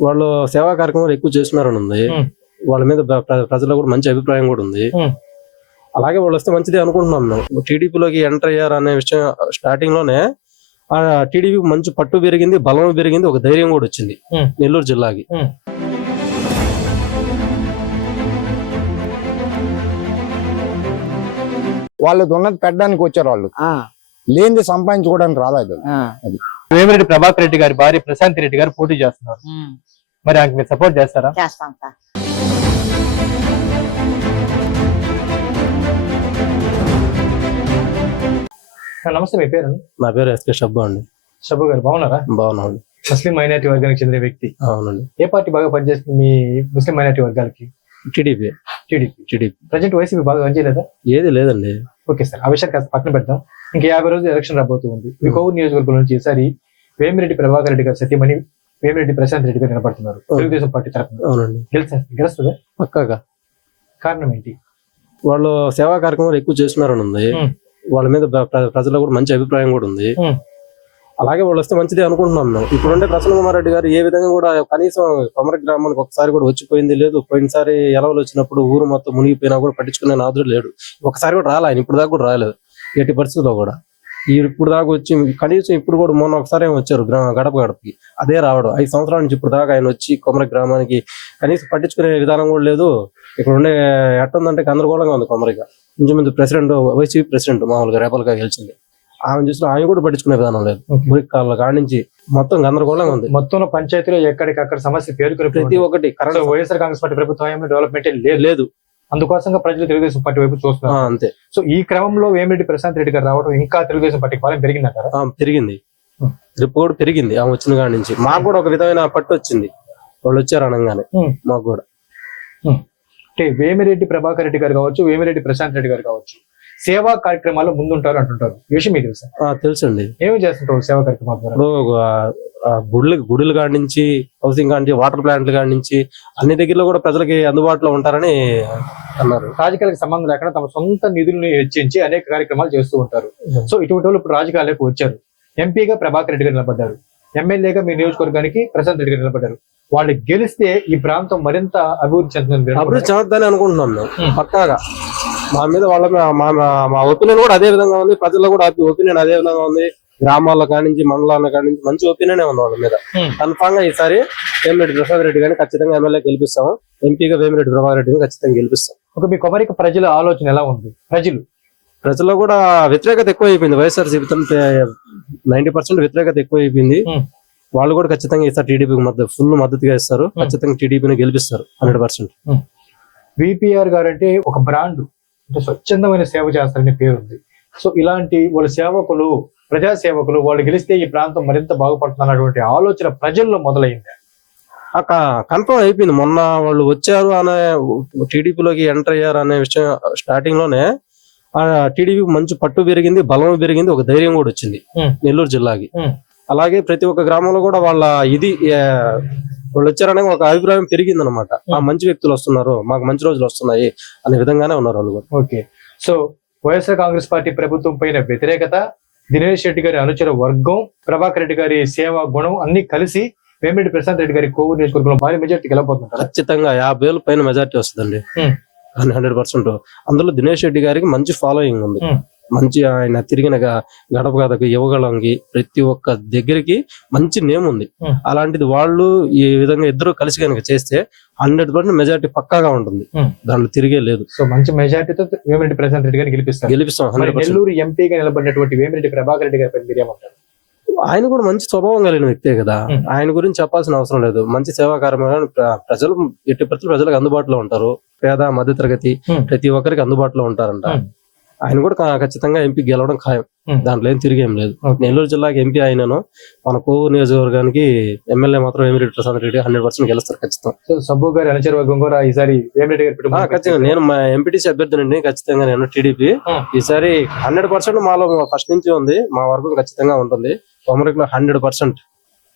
వాళ్ళు సేవా కార్యక్రమాలు ఎక్కువ చేస్తున్నారని ఉంది. వాళ్ళ మీద ప్ర- ప్ర- ప్రజలకు కూడా మంచి అభిప్రాయం కూడా ఉంది. అలాగే వాళ్ళు వస్తే మంచిది అనుకుంటున్నాం మేము టీడీపీలోకి ఎంటర్ అయ్యారు అనే విషయం స్టార్టింగ్లోనే ఆ టీడీపీ మంచి పట్టు పెరిగింది బలం పెరిగింది ఒక ధైర్యం కూడా వచ్చింది. నెల్లూరు జిల్లాకి ఉమ్. వాళ్ళది ఉన్నది పెట్టడానికి వచ్చారు వాళ్ళు లేనిది సంపాదించుకోవడానికి రాలేదు. వేమిరెడ్డి ప్రభాకర్ రెడ్డి గారి భార్య ప్రశాంత్ రెడ్డి గారు పోటీ చేస్తున్నారు. మరి ఆమెకు మీరు సపోర్ట్ చేస్తారా? చేస్తాం సార్. సార్, నమస్తే మీ పేరు? నా పేరు ఎస్కే షబ్బు అండి. షబు గారు బాగున్నారా? బాగున్నాండి ముస్లిం మైనారిటీ వర్గానికి చెందిన వ్యక్తి. అవునండి. ఏ పార్టీ బాగా పనిచేస్తుంది మీ ముస్లిం మైనారిటీ వర్గాలకి? TDP. TDP. TDP. Present YCP బాగా పనిచేయలేదా? ఏది లేదండి. ఓకే సార్ ఆ విషయాన్ని కాస్త పక్కన పెడతాం ఇంకా యాభై రోజులు ఎలక్షన్ రాబోతూ ఉంది మీ కోవూరు నియోజకవర్గం నుంచి ఈసారి వేమిరెడ్డి ప్రభాకర్ రెడ్డి గారు సత్యమణి వేమిరెడ్డి ప్రశాంత్ రెడ్డి గారు నిలబడుతున్నారు అవును. తెలుగుదేశం పార్టీ తరఫున. గెలుస్తుందా? పక్కాగా. కారణం ఏంటి? వాళ్ళు సేవా కార్యక్రమాలు ఎక్కువ చేస్తున్నారని ఉంది. ఉమ్. వాళ్ళ మీద ప్ర- ప్ర- ప్రజలకు కూడా మంచి అభిప్రాయం కూడా ఉంది. అలాగే వాళ్ళు వస్తే మంచిది అనుకుంటున్నాం మేము. ఇప్పుడుండే ప్రసన్న కుమార్ రెడ్డి గారు ఏ విధంగా కూడా కనీసం కొమర గ్రామానికి ఒకసారి కూడా వచ్చిపోయింది లేదు. పోయినసారి ఎలవలు వచ్చినప్పుడు ఊరు మొత్తం మునిగిపోయినా కూడా పట్టించుకునే నాదుడు లేడు. ఒకసారి కూడా రాలే ఆయన ఇప్పుడు దాకా కూడా రాలేదు. ఎట్టి పరిస్థితుల్లో కూడా. ఇప్పుడు దాకా వచ్చి కనీసం ఇప్పుడు కూడా మొన్న ఒకసారి వచ్చారు గడప గడపకి. అదే రావడం. ఐదు సంవత్సరాల నుంచి ఇప్పుడు దాకా ఆయన వచ్చి కొమర గ్రామానికి కనీసం పట్టించుకునే విధానం కూడా లేదు. ఇక్కడ ఉండే ఎట్టుందంటే గందరగోళంగా ఉంది కొమరిగా ఇంచుమించు ప్రెసిడెంట్ వైసీపీ ప్రెసిడెంట్ మామూలుగా రేపల్గా గెలిచింది. ఆమె చూసిన ఆయన కూడా పట్టించుకునే విధానం లేదు. Okay. మురికి కాళ్ళ కాడి నుంచి మొత్తం గందరగోళంగా ఉంది. మొత్తంలో పంచాయతీలో ఎక్కడికక్కడ సమస్య పేరుకుని ప్రతి ఒక్కటి so current YSR Congress party ప్రభుత్వం డెవలప్మెంట్ లేదు లేదు. అందుకోసంగా ప్రజలు తెలుగుదేశం పార్టీ వైపు చూస్తున్నారు. అంతే. సో ఈ క్రమంలో వేమిరెడ్డి ప్రశాంత్ రెడ్డి గారు రావడం ఇంకా తెలుగుదేశం బలం పెరిగిందంటారా? ఆ, పెరిగింది. Hmm. రిప్ కూడా పెరిగింది. ఆమె వచ్చిన కాడి నుంచి. మాకు కూడా ఒక విధమైన పట్టు వచ్చింది. వాళ్ళు వచ్చారు అనగానే. మాకు కూడా. అంటే వేమిరెడ్డి ప్రభాకర్ రెడ్డి గారు కావచ్చు వేమిరెడ్డి ప్రశాంత్ రెడ్డి గారు కావచ్చు. సేవా కార్యక్రమాల్లో ముందుంటారు అంటుంటారు. విషయం మీకు తెలుసా? తెలుసండి. ఏమి చేస్తుంటారు సేవా కార్యక్రమాల ఇప్పుడు గుడులు గుడుల కాడి నుంచి హౌసింగ్ కాడి నుంచి వాటర్ ప్లాంట్ల కాడి నుంచి అన్ని దగ్గరలో కూడా ప్రజలకి అందుబాటులో ఉంటారని అన్నారు. రాజకీయాలకు సంబంధం లేకుండా తమ సొంత నిధులను వెచ్చించి అనేక కార్యక్రమాలు చేస్తూ ఉంటారు. సో ఇటువంటి వాళ్ళు ఇప్పుడు రాజకీయాలకు వచ్చారు. ఎంపీగా ప్రభాకర్ రెడ్డి గారు నిలబడ్డారు. ఎమ్మెల్యేగా మీ నియోజకవర్గానికి ప్రశాంత్ రెడ్డి గారు నిలబడ్డారు. వాళ్ళు గెలిస్తే ఈ ప్రాంతం మరింత అభివృద్ధి చెందుతుంది అభివృద్ధి చెందుతుందని అనుకుంటున్నాం మేము. Hmm. పక్కాగా. మా మీద వాళ్ళ మా ఒపీనియన్ కూడా అదే విధంగా ఉంది. ప్రజల్లో కూడా ఒపీనియన్ అదే విధంగా ఉంది. గ్రామాల్లో కాడి నుంచి మండలాల కాడి నుంచి మంచి ఒపీనియన్ ఉంది వాళ్ళ మీద. Hmm. కన్ఫామ్గా ఈసారి వేమిరెడ్డి ప్రసాద్ రెడ్డి గారిని ఖచ్చితంగా ఎమ్మెల్యే గెలిపిస్తాం ఎంపీగా వేమిరెడ్డి ప్రభాకర్ రెడ్డిని ఖచ్చితంగా గెలిపిస్తాం. ఒక మీ కొమరిక ప్రజల ఆలోచన ఎలా ఉంది? ప్రజలు? ప్రజల్లో కూడా వ్యతిరేకత ఎక్కువ అయిపోయింది వైఎస్ఆర్ నైన్టీ పర్సెంట్ వ్యతిరేకత ఎక్కువ అయిపోయింది Hmm. వాళ్ళు కూడా ఖచ్చితంగా ఈసారి టీడీపీకి మద్దతు ఫుల్ మద్దతుగా ఇస్తారు. ఖచ్చితంగా టీడీపీని గెలిపిస్తారు. Hundred percent. విపిఆర్ గారు అంటే ఒక బ్రాండ్. అంటే స్వచ్ఛందమైన సేవ చేస్తారనే పేరు ఉంది సో ఇలాంటి వాళ్ళ సేవకులు ప్రజా సేవకులు వాళ్ళు గెలిస్తే ఈ ప్రాంతం మరింత బాగుపడుతుంది అన్నటువంటి ఆలోచన ప్రజల్లో మొదలైంది కన్ఫర్మ్ అయిపోయింది మొన్న వాళ్ళు వచ్చారు అనే టీడీపీలోకి ఎంటర్ అయ్యారు అనే విషయం స్టార్టింగ్లోనే ఆ టీడీపీ మంచి పట్టు పెరిగింది బలం పెరిగింది ఒక ధైర్యం కూడా వచ్చింది. నెల్లూరు జిల్లాకి. అలాగే ప్రతి ఒక్క గ్రామంలో కూడా వాళ్ళ ఇది వాళ్ళు వచ్చారనే ఒక అభిప్రాయం పెరిగింది అనమాట ఆ మంచి వ్యక్తులు వస్తున్నారు మాకు మంచి రోజులు వస్తున్నాయి అనే విధంగానే ఉన్నారు వాళ్ళు okay. So YSR Congress party ప్రభుత్వం పైన వ్యతిరేకత దినేష్ రెడ్డి గారి అనుచర వర్గం ప్రభాకర్ రెడ్డి గారి సేవా గుణం అన్ని కలిసి వేమిరెడ్డి ప్రశాంత్ రెడ్డి గారి కోవూరు నియోజకవర్గంలో భారీ మెజార్టీకి వెళ్ళబోతుంటారు ఖచ్చితంగా యాభై వేలు పైన మెజార్టీ వస్తుందండి. Hmm. Hundred percent. అందులో దినేష్ రెడ్డి గారికి మంచి ఫాలోయింగ్ ఉంది. Hmm. మంచి ఆయన తిరిగిన గడప గడపకి యువగలంకి ప్రతి ఒక్క దగ్గరికి మంచి నేమ్ ఉంది. అలాంటిది వాళ్ళు ఈ విధంగా ఇద్దరు కలిసి కనుక చేస్తే హండ్రెడ్ పర్సెంట్ మెజార్టీ పక్కాగా ఉంటుంది. దాంట్లో తిరిగే లేదు సో మంచి మెజార్టీతో వేమిరెడ్డి ప్రశాంత్ రెడ్డి గారిని గెలిపిస్తారు గెలిపిస్తాం పర్సెంట్ నెల్లూరు ఎంపీగా నిలబడినటువంటి వేమిరెడ్డి ప్రభాకర్ రెడ్డి గారి పైన ఆయన కూడా మంచి స్వభావం కలిగిన వ్యక్తే కదా. ఆయన గురించి చెప్పాల్సిన అవసరం లేదు మంచి సేవాకారమైన ప్ర- ప్రజలు ఎట్టి ప్రజలకు అందుబాటులో ఉంటారు పేద మధ్యతరగతి. ప్రతి ఒక్కరికి అందుబాటులో ఉంటారంట. ఆయన కూడా ఖచ్చితంగా ఎంపీ గెలవడం ఖాయం. దాంట్లో ఏం తిరిగేం లేదు. నెల్లూరు జిల్లాకి ఎంపీ అయినను మన కోవూరు నియోజకవర్గానికి ఎమ్మెల్యే మాత్రం వేమిరెడ్డి ప్రసాద్ రెడ్డి హండ్రెడ్ పర్సెంట్ గెలుస్తారు ఖచ్చితంగా. సో సబ్బు గారి అనుచర వర్గం కూడా ఈసారి వేమిరెడ్డి గారి ఖచ్చితంగా. నేను మా ఎంపీటీసీ అభ్యర్థినండి. ఖచ్చితంగా నేను టీడీపీ. ఈసారి హండ్రెడ్ పర్సెంట్ మాలో ఫస్ట్ నుంచి ఉంది. మా వర్గం ఖచ్చితంగా ఉంటుంది. కొమరికలో హండ్రెడ్ పర్సెంట్.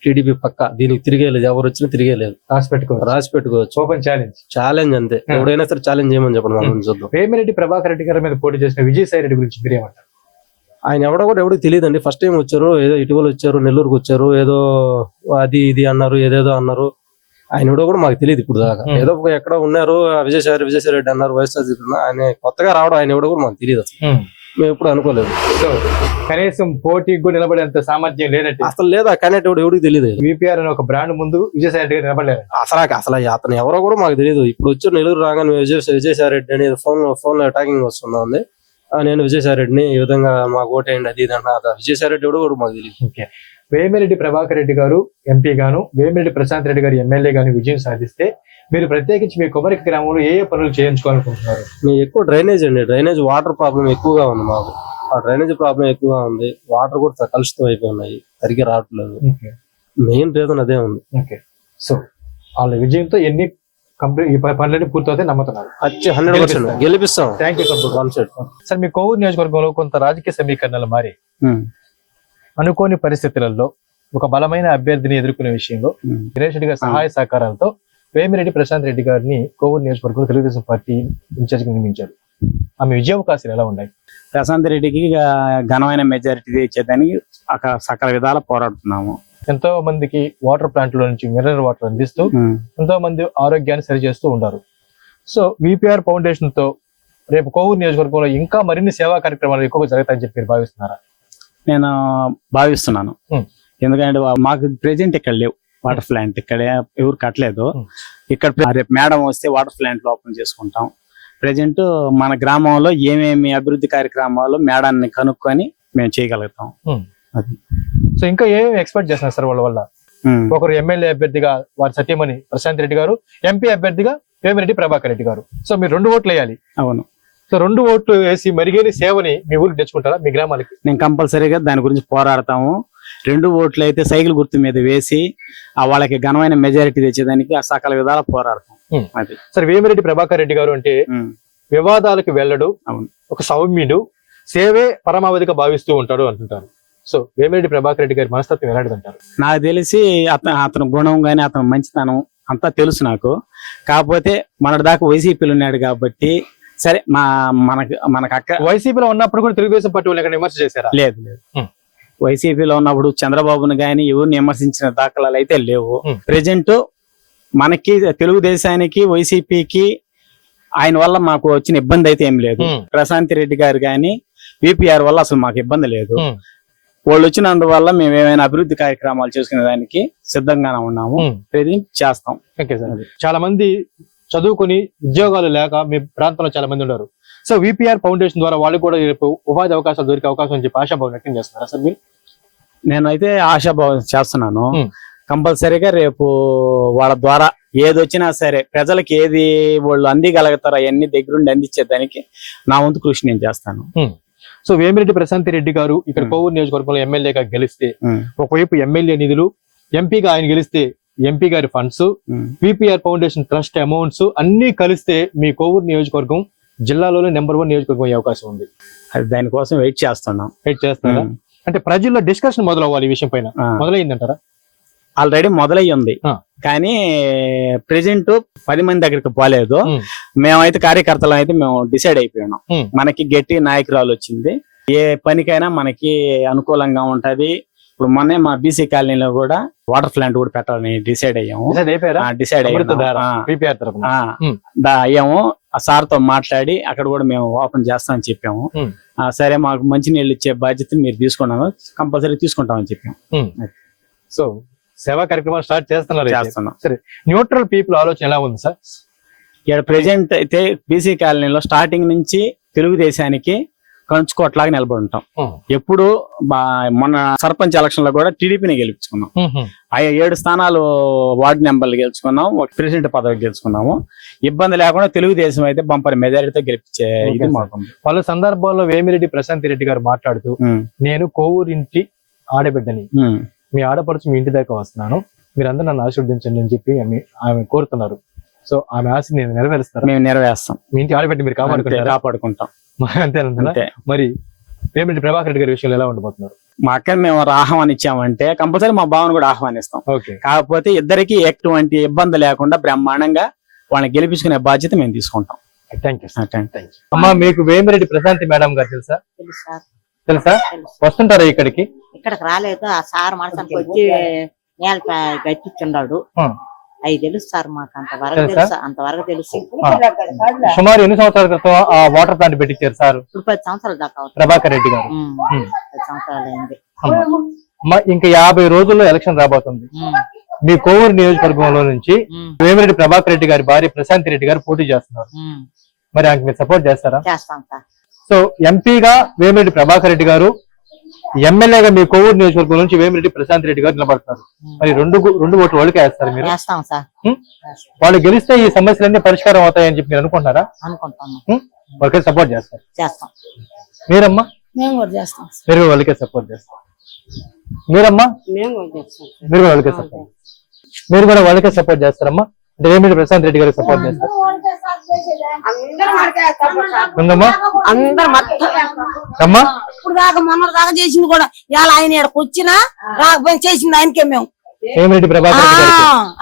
టీడీపీ పక్క దీనికి తిరిగేలేదు ఎవరు వచ్చినా తిరిగేలేదు రాసి పెట్టుకోవచ్చు. రాసి పెట్టుకోవచ్చు. ఓపెన్ ఛాలెంజ్ ఛాలెంజ్ అంతే. ఎవడైనా సరే ఛాలెంజ్ చేయమని చెప్పండి మన చూద్దాం. వేమిరెడ్డి ప్రభాకర్ రెడ్డి గారి మీద పోటీ చేసిన విజయసాయి రెడ్డి గురించి మీరు ఏమంటారు? ఆయన ఎవడో కూడా ఎవరికి తెలియదండి. ఫస్ట్ టైం వచ్చారు ఏదో ఇటీవల వచ్చారు నెల్లూరుకు వచ్చారు ఏదో అది ఇది అన్నారు ఏదేదో అన్నారు. ఆయన ఎవడో కూడా మాకు తెలియదు ఇప్పుడు దాకా. ఏదో ఒక ఎక్కడ ఉన్నారు ఆ విజయసాయి విజయసాయి రెడ్డి అన్నారు వైఎస్ ఆయన కొత్తగా రావడం ఆయన ఎవడో కూడా మాకు తెలియదు అసలు. మేము ఎప్పుడు అనుకోలేదు. సో కనీసం పోటీకి కూడా నిలబడేంత సామర్థ్యం లేనట్టు అసలు లేదా కనెక్ట్ ఎవడు ఎవడికి తెలియదు విపిఆర్ అనే ఒక బ్రాండ్ ముందు విజయసాయి రెడ్డి గారు నిలబడలేదు అసలు అసలు అతను ఎవరో కూడా మాకు తెలియదు ఇప్పుడు వచ్చి నెల్లూరు రాగానే విజయ్ విజయసాయి రెడ్డి అని ఫోన్ ఫోన్లో టాకింగ్ వస్తుంది ఉంది. నేను విజయసాయి రెడ్డిని ఈ విధంగా మాకు ఓటేయండి అది ఇది అన్న విజయసాయి రెడ్డి ఎవడో కూడా మాకు తెలియదు ఓకే. వేమిరెడ్డి ప్రభాకర్ రెడ్డి గారు ఎంపీ గాను వేమిరెడ్డి ప్రశాంత్ రెడ్డి గారు ఎమ్మెల్యే గాను విజయం సాధిస్తే మీరు ప్రత్యేకించి మీ కొమరికి గ్రామంలో ఏ ఏ పనులు చేయించుకోవాలనుకుంటున్నారు? మేము ఎక్కువ డ్రైనేజ్ అండి. డ్రైనేజ్ వాటర్ ప్రాబ్లం ఎక్కువగా ఉంది మాకు. ఆ డ్రైనేజ్ ప్రాబ్లం ఎక్కువగా ఉంది. వాటర్ కూడా కలుషితం అయిపోయి ఉన్నాయి సరిగ్గా రావట్లేదు. మెయిన్ రీజన్ అదే ఉంది. ఓకే. సో వాళ్ళ విజయంతో ఎన్ని కంప్లీట్ ఈ పనులన్నీ పూర్తవుతాయి నమ్ముతున్నారు. వచ్చి హండ్రెడ్ పర్సెంట్. గెలిపిస్తాం. Thank you so one side sir మీ కోవూరు నియోజకవర్గంలో కొంత రాజకీయ సమీకరణలు మారి అనుకోని పరిస్థితులలో ఒక బలమైన అభ్యర్థిని ఎదుర్కొనే విషయంలో దినేష్ రెడ్డి గారి సహాయ సహకారాలతో వేమిరెడ్డి ప్రశాంత్ రెడ్డి గారిని కోవూరు నియోజకవర్గంలో తెలుగుదేశం పార్టీ ఇన్ఛార్జిగా నియమించారు. ఆమె విజయావకాశాలు ఎలా ఉన్నాయి? ప్రశాంత్ రెడ్డికి ఘనమైన మెజారిటీ తెచ్చేదానికి అక- సకల విధాల పోరాడుతున్నాము. ఎంతో మందికి వాటర్ ప్లాంట్లో నుంచి మినరల్ వాటర్ అందిస్తూ ఎంతో మంది ఆరోగ్యాన్ని సరిచేస్తూ ఉంటారు సో విపిఆర్ ఫౌండేషన్తో రేపు కోవూరు నియోజకవర్గంలో ఇంకా మరిన్ని సేవా కార్యక్రమాలు ఎక్కువగా జరుగుతాయని చెప్పి మీరు భావిస్తున్నారా? నేను భావిస్తున్నాను. ఎందుకంటే మాకు ప్రెజెంట్ ఇక్కడ లేవు. వాటర్ ప్లాంట్ ఇక్కడ ఎవరు కట్టలేదు. ఇక్కడ రేపు మేడం వస్తే వాటర్ ప్లాంట్ ఓపెన్ చేసుకుంటాం. ప్రెజెంట్ మన గ్రామంలో ఏమేమి అభివృద్ధి కార్యక్రమాలు మేడాన్ని కనుక్కొని మేము చేయగలుగుతాం. సో ఇంకా ఏమేమి ఎక్స్పెక్ట్ చేస్తున్నారు సార్ వాళ్ళ వల్ల. ఒకరు ఎమ్మెల్యే అభ్యర్థిగా వారి సత్యమణి ప్రశాంత్ రెడ్డి గారు ఎంపీ అభ్యర్థిగా వేమిరెడ్డి ప్రభాకర్ రెడ్డి గారు. సో మీరు రెండు ఓట్లు వేయాలి. అవును. సో రెండు ఓట్లు వేసి మెరుగైన సేవని మీ ఊరికి తెచ్చుకుంటారా? మీ గ్రామాలకి? నేను కంపల్సరీగా దాని గురించి పోరాడతాము. రెండు ఓట్లు అయితే సైకిల్ గుర్తు మీద వేసి ఆ వాళ్ళకి ఘనమైన మెజారిటీ తెచ్చేదానికి ఆ సకల విధాల పోరాడతాం. అది సరే వేమిరెడ్డి ప్రభాకర్ రెడ్డి గారు అంటే. వివాదాలకు వెళ్ళడు అవును. ఒక సౌమ్యుడు సేవే పరమావధిగా భావిస్తూ ఉంటాడు అంటుంటారు సో వేమిరెడ్డి ప్రభాకర్ రెడ్డి గారి మనస్తత్వం ఎలాంటిది అంటారు నాకు తెలిసి అతను అతని గుణం గాని అతని మంచితనం అంతా తెలుసు నాకు కాకపోతే మన దాకా వైసీపీలు ఉన్నాడు కాబట్టి సరే మా మనకు మనకు అక్క వైసీపీలో ఉన్నప్పుడు కూడా తెలుగుదేశం పార్టీ వాళ్ళు ఎక్కడ విమర్శ చేశారా లేదు లేదు. వైసీపీలో ఉన్నప్పుడు చంద్రబాబును గాని ఎవరిని విమర్శించిన దాఖలాలు అయితే లేవు. ప్రెజెంట్ మనకి తెలుగుదేశానికి వైసీపీకి ఆయన వల్ల మాకు వచ్చిన ఇబ్బంది అయితే ఏం లేదు. ప్రశాంత్ రెడ్డి గారు గాని విపిఆర్ వల్ల అసలు మాకు ఇబ్బంది లేదు. వాళ్ళు వచ్చినందువల్ల మేము ఏమైనా అభివృద్ధి కార్యక్రమాలు చేసుకునే దానికి సిద్ధంగానే ఉన్నాము. ప్రజెంట్ చేస్తాం ఓకే సార్ అది. చాలా మంది చదువుకొని ఉద్యోగాలు లేక మీ ప్రాంతంలో చాలా మంది ఉన్నారు సో విపిఆర్ ఫౌండేషన్ ద్వారా వాళ్ళకి కూడా రేపు ఉపాధి అవకాశాలు దొరికే అవకాశం అని చెప్పి ఆశాభావం వ్యక్తం చేస్తున్నారా సార్ మీరు నేనైతే ఆశాభావం చేస్తున్నాను. కంపల్సరీగా రేపు వాళ్ళ ద్వారా ఏది వచ్చినా సరే ప్రజలకి ఏది వాళ్ళు అందిగలుగుతారో అవన్నీ దగ్గరుండి అందించేదానికి నా వంతు కృషి నేను చేస్తాను సో వేమిరెడ్డి ప్రశాంత్ రెడ్డి గారు ఇక్కడ. కోవూరు నియోజకవర్గంలో ఎమ్మెల్యేగా గెలిస్తే. ఒకవైపు ఎమ్మెల్యే నిధులు ఎంపీగా ఆయన గెలిస్తే ఎంపీ గారి funds. VPR foundation trust amounts అన్ని కలిస్తే మీ కోవూరు నియోజకవర్గం జిల్లాలోనే నెంబర్ వన్ నియోజకవర్గం అయ్యే అవకాశం ఉంది. అది దానికోసం వెయిట్ చేస్తున్నాం. Wait Hmm. అంటే ప్రజల్లో డిస్కషన్ మొదలవ్వాలి ఈ విషయం పైన. మొదలైందంటారా ఆల్రెడీ మొదలయ్యి ఉంది. కానీ ప్రెజెంట్ పది మంది దగ్గరికి పోలేదు. మేమైతే కార్యకర్తలు అయితే మేము డిసైడ్ అయిపోయినాం. మనకి గట్టి నాయకురాలు వచ్చింది. ఏ పనికైనా మనకి అనుకూలంగా ఉంటది. ఇప్పుడు మొన్నే మా బీసీ కాలనీలో కూడా వాటర్ ప్లాంట్ కూడా పెట్టాలని డిసైడ్ అయ్యాము. డిసైడ్ అయ్యాము. ఆ, Hmm. దా- అయ్యాము ఆ సార్తో మాట్లాడి అక్కడ కూడా మేము ఓపెన్ చేస్తామని చెప్పాము. సరే మాకు మంచి నీళ్ళు ఇచ్చే బాధ్యత మీరు తీసుకున్నాము. కంపల్సరీ తీసుకుంటామని చెప్పాము. సో సేవా కార్యక్రమాలు స్టార్ట్ చేస్తున్నారు. చేస్తున్నాం. న్యూట్రల్ పీపుల్ ఆలోచన ఎలా ఉంది సార్? ఇక్కడ ప్రెసెంట్ అయితే బీసీ కాలనీలో స్టార్టింగ్ నుంచి తెలుగుదేశానికి కంచుకోట్లాగా నిలబడి ఉంటాం. ఎప్పుడు మొన్న సర్పంచ్ ఎలక్షన్లో కూడా టీడీపీని గెలిపించుకున్నాం. ఆ ఏడు స్థానాలు వార్డు నెంబర్లు గెలుచుకున్నాం ఒక ప్రెసిడెంట్ పదవి గెలుచుకున్నాము. ఇబ్బంది లేకుండా తెలుగుదేశం అయితే బంపర్ మెజారిటీతో గెలిపించే ఇది మాకు. పలు సందర్భాల్లో వేమిరెడ్డి ప్రశాంత్ రెడ్డి గారు మాట్లాడుతూ నేను కోవూరు ఇంటి ఆడబిడ్డని. మీ ఆడపడుచు మీ ఇంటి దాకా వస్తున్నాను. మీరందరూ నన్ను ఆశీర్వదించండి అని చెప్పి ఆమె కోరుతున్నారు. సో ఆమె ఆశ నేను నెరవేరుస్తాను. మేము నెరవేర్స్తాం. మీ ఇంటి ఆడబిడ్డ మీరు కాపాడుకుంటారా? కాపాడుకుంటాం. అంతేనంటారా అంతే మరి వేమిరెడ్డి ప్రభాకర్ రెడ్డి గారి విషయంలో ఎలా ఉండబోతున్నారు? మా అక్కని మేము ఆహ్వానించామంటే కంపల్సరీ మా బావను కూడా ఆహ్వానిస్తాం. ఓకే. కాకపోతే ఇద్దరికి ఎటువంటి ఇబ్బంది లేకుండా బ్రహ్మాండంగా వాళ్ళని గెలిపించుకునే బాధ్యత మేము తీసుకుంటాం. Thank you. అమ్మా మీకు వేమిరెడ్డి ప్రశాంతి మేడం గారు తెలుసా? తెలుసా వస్తుంటారా ఇక్కడికి? ఇక్కడికి రాలేదు. ఆ సార్ మనసానికి వచ్చి నేల ఆ. అవి తెలుసు సార్ మాకు అంతవరకు తెలుసా? అంతవరకు తెలుసు. సుమారు ఎన్ని సంవత్సరాల క్రితం ఆ వాటర్ ప్లాంట్ పెట్టించారు సార్? ఇప్పుడు పది సంవత్సరాల దాకా అవుతుంది. ప్రభాకర్ రెడ్డి గారు. పది సంవత్సరాలు అయింది. ఇంకా యాభై రోజుల్లో ఎలక్షన్ రాబోతుంది. మీ కోవూరు నియోజకవర్గంలో నుంచి వేమిరెడ్డి ప్రభాకర్ రెడ్డి గారి భార్య ప్రశాంతి రెడ్డి గారు పోటీ చేస్తున్నారు. మరి ఆయనకి మీరు సపోర్ట్ చేస్తారా? చేస్తాం సార్. సో ఎంపీగా వేమిరెడ్డి ప్రభాకర్ రెడ్డి గారు ఎమ్మెల్యేగా మీ కోవూరు నియోజకవర్గం నుంచి వేమిరెడ్డి ప్రశాంత్ రెడ్డి గారు నిలబడతారు. మరి రెండు రెండు ఓట్లు వాళ్ళకే వేస్తారు మీరు? సార్? వాళ్ళు గెలిస్తే ఈ సమస్యలన్నీ పరిష్కారం అవుతాయని చెప్పి మీరు ఉమ్? వాళ్ళకే సపోర్ట్ చేస్తారు. చేస్తాం. మీరమ్మా? మేము కూడా చేస్తాం మీరు వాళ్ళకే సపోర్ట్ చేస్తారు. మీరమ్మా? మేము కూడా చేస్తాం మీరు కూడా వాళ్ళకే సపోర్ట్ మీరు కూడా వాళ్ళకే సపోర్ట్ చేస్తారమ్మా. అంటే వేమిరెడ్డి ప్రశాంత్ రెడ్డి గారికి సపోర్ట్ చేస్తారు. అందరు మొత్తం ఇప్పుడు దాకా మొన్న దాకా చేసింది కూడా. ఇవాళ ఆయన ఇక్కడికి వచ్చినా రాకపోయినా చేసింది ఆయనకే మేము. ప్రభాకర్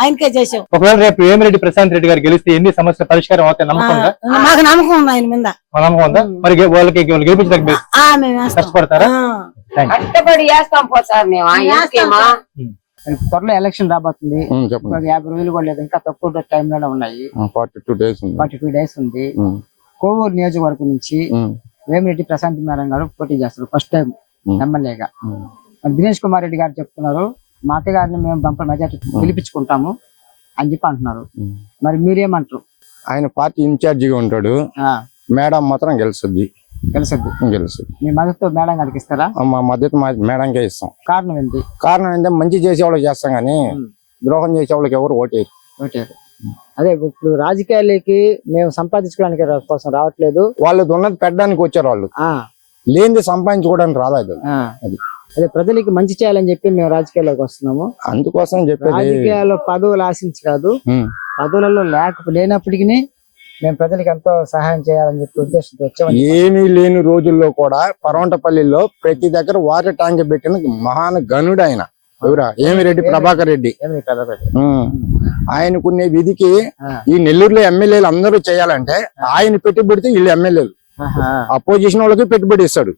ఆయనకే చేసాం. ఒకవేళ రేపు వేమిరెడ్డి ప్రశాంత్ రెడ్డి గారు గెలిస్తే ఎన్ని సమస్యలు పరిష్కారం అవుతాయి నమ్మకం మాకు నమ్మకం ఉంది ఆయన మీద. నమ్మకం ఉందా? మరి వాళ్ళకి వాళ్ళు గెలిపించడానికి కష్టపడతారా? కష్టపడి చేస్తాం పో సార్. మేము త్వరలో ఎలక్షన్ రాబోతుంది. యాభై రోజులు కూడా లేదు. ఇంకా తక్కువ టైంలోనే ఉన్నాయి. Forty two days forty two days ఉంది. కోవూరు నియోజకవర్గం నుంచి వేమిరెడ్డి ప్రశాంత్ మేడం గారు పోటీ చేస్తారు. First time. ఎమ్మెల్యేగా. దినేష్ కుమార్ రెడ్డి గారు చెప్తున్నారు మా అక్క గారిని మేము బంపర్ మెజార్టీ గెలిపించుకుంటాము అని చెప్పి అంటున్నారు. మరి మీరేమంటారు? ఆయన పార్టీ ఇన్ఛార్జిగా ఉంటాడు. ఆ, మేడం మాత్రం గెలుస్తుంది. తెలుసుద్ది గెలుస్తుంది. మీ మద్దతు మేడం గారికి ఇస్తారా మా మద్దతు మా మేడంకే ఇస్తాం. కారణం ఏంటి? కారణం ఏంటంటే మంచి చేసే వాళ్ళకి చేస్తాం కానీ. ద్రోహం చేసే వాళ్ళకి ఎవరు ఓటేరు ఓకే అదే ఇప్పుడు రాజకీయాలకి మేము సంపాదించుకోవడానికి కోసం రావట్లేదు. వాళ్ళు ఉన్నది పెట్టడానికి వచ్చారు వాళ్ళు. లేనిది సంపాదించుకోవడానికి రాలేదు. అది. అదే. ప్రజలకి మంచి చేయాలని చెప్పి మేము రాజకీయాల్లోకి వస్తున్నాము. అందుకోసం చెప్పేది. రాజకీయాల్లో పదవులు ఆశించి కాదు. పదవులలో లేక లేనప్పటికీ మేము ప్రజలకు ఎంతో సహాయం చేయాలని చెప్పి ఉద్దేశంతో వచ్చామని ఏమీ లేని రోజుల్లో కూడా పరవంటపల్లిలో ప్రతి దగ్గర వాటర్ ట్యాంక్ పెట్టిన మహాన్ గనుడు ఆయన ఎవరా ఏమిరెడ్డి ప్రభాకర్ రెడ్డి ఏమి. ఆయనకునే విధికి. ఈ నెల్లూరులో ఎమ్మెల్యేలు అందరూ చేయాలంటే ఆయన పెట్టుబడితే వీళ్ళు ఎమ్మెల్యేలు. అపోజిషన్ వాళ్ళకి పెట్టుబడి ఇస్తాడు.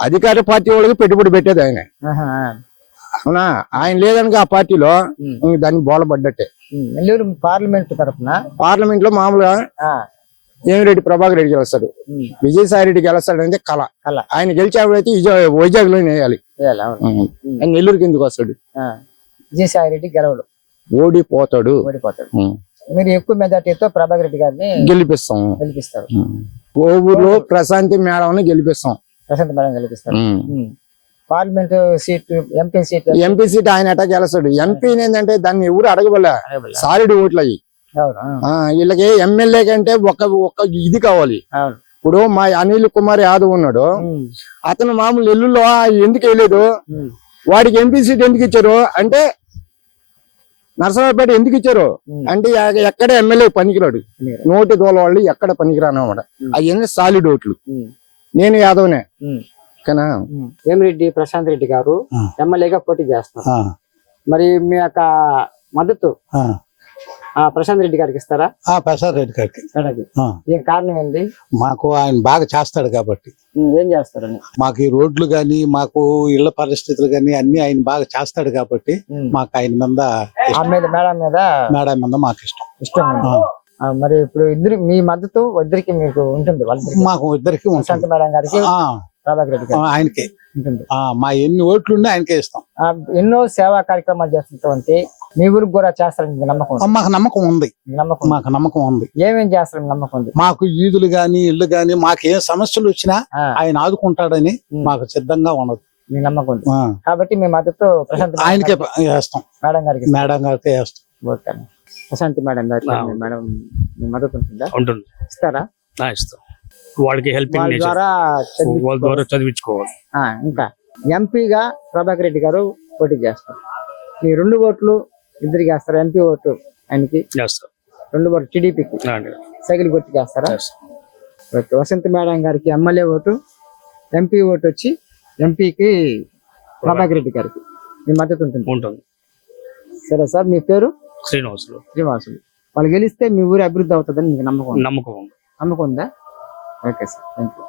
అధికార పార్టీ వాళ్ళకి పెట్టుబడి పెట్టేది ఆయన. అవునా ఆయన లేదనుక ఆ పార్టీలో దాన్ని బోలబడ్డట్టే. నెల్లూరు పార్లమెంట్ తరఫున? పార్లమెంట్లో మామూలుగా ఏమిరెడ్డి ప్రభాకర్ రెడ్డి గెలుస్తాడు. విజయసాయి రెడ్డి గెలుస్తాడు అంటే కళ. కళ. ఆయన గెలిచేవాడైతే విజయ- వైజాగ్లో వేయాలి. ఆయన నెల్లూరుకి ఎందుకు వస్తాడు. విజయసాయి రెడ్డి గెలవడు. ఓడిపోతాడు. ఓడిపోతాడు. మీరు ఎక్కువ మెజార్టీతో ప్రభాకర్ రెడ్డి గారిని గెలిపిస్తాం. గెలిపిస్తారు. ఉమ్. కోవూరులో ప్రశాంతి మేడంని గెలిపిస్తాం. ప్రశాంత్ మేడం గెలిపిస్తారు. Parliament seat MP seat MP seat ఆయన అటాక్ గెలుస్తాడు ఎంపీ ఏంటంటే దాన్ని ఎవరు అడగబల. సాలిడ్ ఓట్లు అయ్యి వీళ్ళకి ఎమ్మెల్యే కంటే ఒక ఒక ఇది కావాలి. ఇప్పుడు మా అనిల్ కుమార్ యాదవ్ ఉన్నాడు. అతను మామూలు నెల్లూరులో ఆ ఎందుకు ఉమ్. వాడికి ఎంపీ సీట్ ఎందుకు ఇచ్చారు? అంటే నరసరావుపేట ఎందుకు ఇచ్చారు. అంటే ఎక్కడ ఎమ్మెల్యే పనికిరాడు. నోటి దోల వాళ్ళు ఎక్కడ ఉమ్. అవన్నీ సాలిడ్ ఓట్లు. నేను యాదవ్నే. ఓకేనా వేమిరెడ్డి ప్రశాంత్ రెడ్డి గారు. ఎమ్మెల్యేగా పోటీ చేస్తారు. మరి మీ యొక్క మద్దతు ప్రశాంత్ రెడ్డి గారికి ఇస్తారా? ఆ ప్రసాద్ రెడ్డి గారికి. దీనికి కారణం ఏంటి మాకు ఆయన బాగా చేస్తాడు కాబట్టి. ఏం చేస్తారని? మాకు ఈ రోడ్లు గాని మాకు ఇళ్ళ పరిస్థితులు గాని అన్ని ఆయన బాగా చేస్తాడు కాబట్టి. మాకు ఆయన మీద మేడం మీద? మేడం మీద మాకు ఇష్టం. ఇష్టం మరి ఇప్పుడు ఇద్దరు మీ మద్దతు ఇద్దరికి మీకు ఉంటుంది మాకు ఇద్దరికి ప్రశాంత్ ఉంటుంది. మేడం గారికి? ప్రభాకర్ రెడ్డి ఆయనకే. ఉంటుంది. ఆ, మా ఎన్ని ఓట్లు ఉండే ఆయనకే ఇస్తాం. ఆ, ఎన్నో సేవా కార్యక్రమాలు చేస్తున్నటువంటి మీ ఊరికి కూడా చేస్తారని మీకు నమ్మకం ఉంది. మాకు నమ్మకం ఉంది. మీకు నమ్మకం ఉంది. మాకు నమ్మకం ఉంది. ఏమేం చేస్తారని నమ్మకం ఉంది? మాకు ఈదులు గాని ఇల్లు గాని మాకు ఏ సమస్యలు వచ్చినా ఆ, ఆయన ఆదుకుంటాడని. మాకు సిద్ధంగా ఉన్నది. మీకు నమ్మకం ఉంది. ఆ, కాబట్టి మీ మద్దతు ప్రశాంత్ ఆయనకే వేస్తాం. మేడం గారికి. మేడం గారికే వేస్తాం. ఓకే. ప్రశాంతి మేడం గారికి. మీ మేడం మీ మద్దతు ఉంటుందా? ఉంటుంది. ఇస్తారా? నా ఇష్టం వాళ్ళకి హెల్పింగ్ నేచర్ ద్వారా చదివి- వాళ్ళ ద్వారా చదివించుకోవాలి. ఆ, ఇంకా ఎంపీగా ప్రభాకర్ రెడ్డి గారు పోటీ చేస్తారు. ఈ రెండు ఓట్లు ఇద్దరికి వేస్తారు ఎంపీ ఓటు ఆయనకి. చేస్తారు. రెండు ఓట్లు టీడీపీకి. అలాంటి సైకిల్ గుర్తు చేస్తారా? చేస్తారు. ఓకే వసంత మేడం గారికి ఎమ్మెల్యే ఓటు ఎంపీ ఓటు వచ్చి ఎంపీకి ప్రభాకర్ రెడ్డి గారికి. మీ మద్దతు ఉంటుంది. ఉంటుంది. సరే సార్ మీ పేరు? శ్రీనివాసులు. శ్రీనివాసులు. వాళ్ళు గెలిస్తే మీ ఊరు అభివృద్ధి అవుతుందని మీకు నమ్మకం ఉందా? నమ్మకం ఉంది. నమ్మకం ఉందా? Okay sir thank you